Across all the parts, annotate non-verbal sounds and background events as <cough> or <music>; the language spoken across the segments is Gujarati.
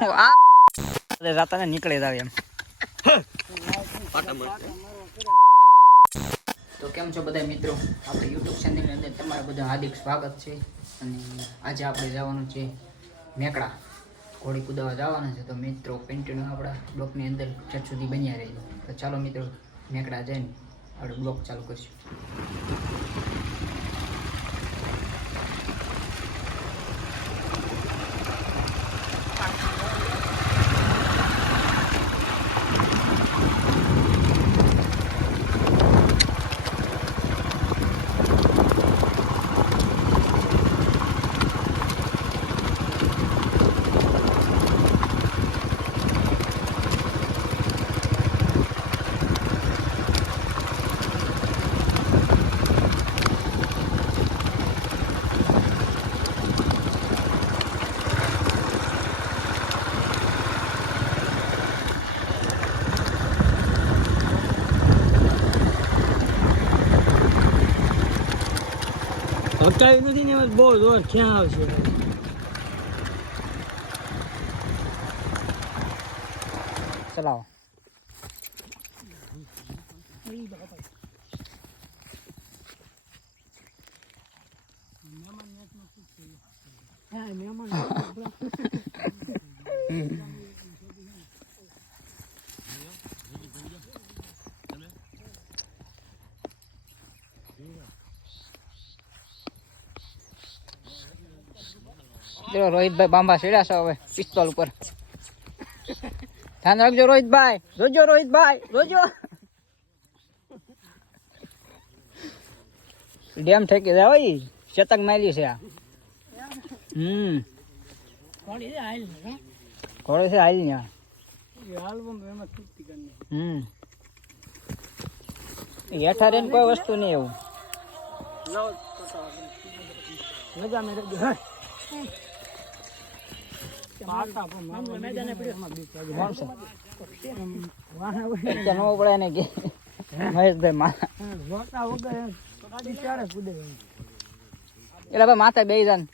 આ ને નીકળે જાવ એમ. તો કેમ છો બધા મિત્રો? આપણે યુટ્યુબ ચેનલની અંદર તમારા બધા હાર્દિક સ્વાગત છે. અને આજે આપણે જવાનું છે મેકડા ઘોડી કુદાવા જવાનું છે. તો મિત્રો કન્ટિન્યુ આપણા બ્લોકની અંદર ચટ સુધી બન્યા રહીએ. તો ચાલો મિત્રો મેકડા જઈને આપણે બ્લોક ચાલુ કરીશું. હકાવી નથી ને બહુ જોર ક્યાં આવશે? ચલાવો. હા મહેમાન <laughs> ચલો રોહિતભાઈ બાંબા છે હવે પિસ્તોલ ઉપર. ધ્યાન રાખજો રોહિતભાઈ જોજો રોહિતભાઈ જોજો ડેમ ઠેકી જાય હોય શતક માર્યું છે આ. હમ. ઘોડે છે હાલ ને હમ. હેઠા રહીને કોઈ વસ્તુ નહીં એવું. મજા મેં એટલે ભાઈ માથે બે ભાઈ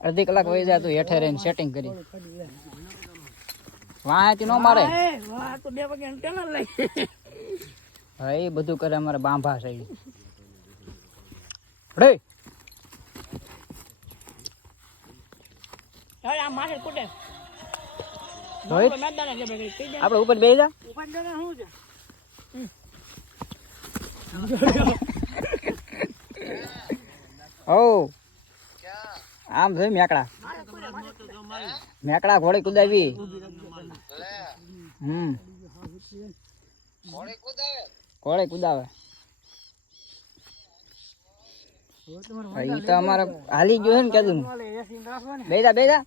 અડધી કલાક વહી જાય તું હેઠે રહીને સેટિંગ કરી. વાંચી ન મારે? હા, એ બધું કરે, અમારે બાંભા છે. રે હવે આ માથે આપણે ઉપર બે જા. ઉપર જને શું છે? ઓ આમ છે મેકડા મેકડા ઘોડી કુદાવી. હમ. ઘોડે કુદાવે. તો અમારે હાલી ગયો છે ને કે ઓલે બેદા બેજા બેજા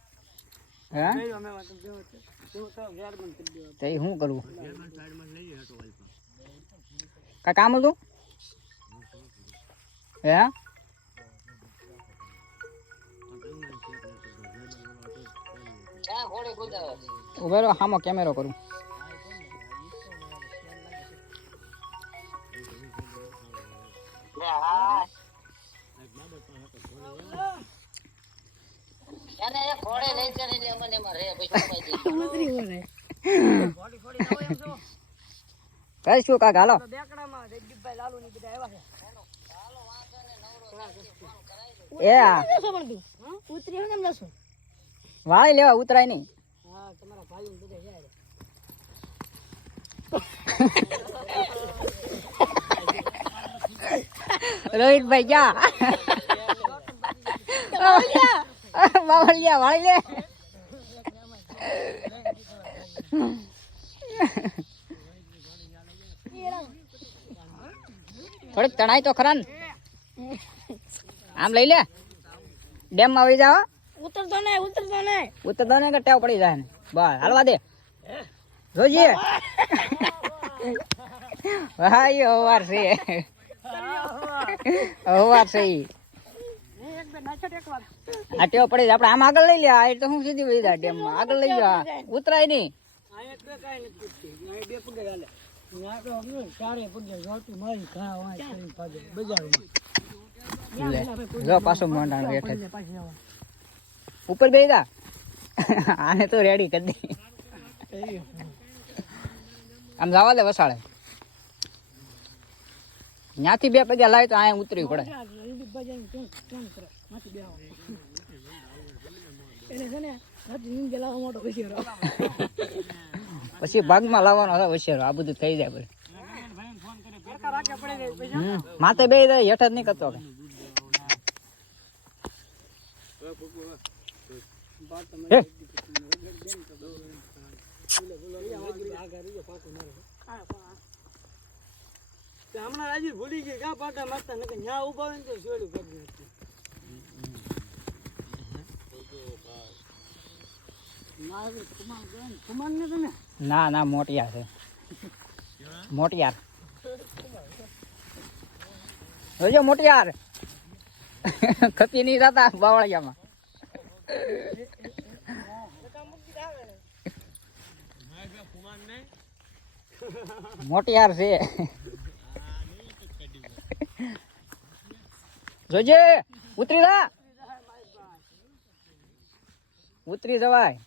હા? તો કરી શું કરવું? કા કામ હતું? હે? ઉભેરો રહો હામો કેમેરો કરું. કઈ <laughs> શું કાક હાલો? દેકડામાં લાલુ ની બધા આવ્યા એ વાળી લેવા ઉતરાય નહીં. રોહિતભાઈ જા. બાવળિયા વાળી લે થોડીક તણાઈ તો ખરા આમ લઈ લે. ડેમમાં આવી જાઓ. ઉતરતો નહીં ઉતરતો નહીં. ઉતરતો ને કે ટેવ પડી જાય ને. બસ હાલવા દે. જોજે. ભાઈ હવાર છે. હવાર છે આ ટેવ પડી જાય. આપણે આમ આગળ લઈ લે. આ એટલે હું સીધી વહી જાય ડેમમાં આગળ લઈ જા ઉતરાય નહીં. તો તો જો પાછું હેઠે ઉપર બે જા. આને તો રેડી કરી દે. આમ જવા દે વસાડે. ત્યાંથી બે પગ્યા લાવી તો અહીંયા ઉતરવી પડે. પછી ભાગમાં લાવવાનો હતો હોશિયારો આ બધું થઈ જાય પછી માથે બે જાય હેઠ જ નહીં કરતો હમણાં રાજી ભૂલી ગઈ ક્યાં પાટા મારતા? નથી ન્યા ઊભા હોય ને તો કરી નાખતી. મારું કુમાર કહે ને, ના મોટિયાર છે. મોટિયાર. જોજો મોટિયાર. ખતી નહીં થતા બાવળિયામાં. મોટિયાર છે. જોજે ઉતરી જા. ઉતરી જવાય.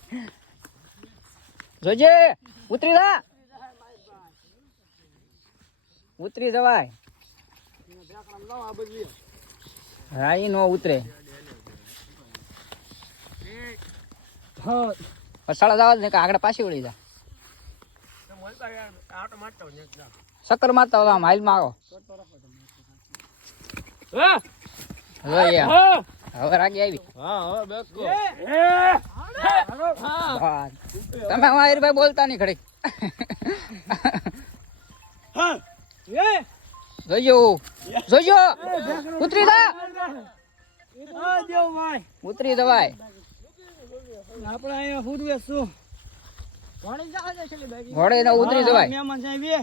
જોજો જોજે ઉતરી જા ઉતરી જવાય લાવ આ બધી હા ઈ નો ઉતરે હા પસાડા જવા દે કે આગળ પાછી વળી જા આટો મારતા હોય ને ચક્કર મારતા હોય આમ હાઈલમાં આવો હા હવે યાર, હા હવે રાગી આવી હા હા બેકો હા. તમે ભાઈ બોલતા નહીં ખડી હા. એ. જોજો. જોજો. ઉતરી જા. ઉતરી જવાય. આપણે અહીંયા ફૂટવે શું ઘોડે જવા દે છે બાકી ઘોડે ને ઉતરી જવાય. મહેમાન સાહેબ એ.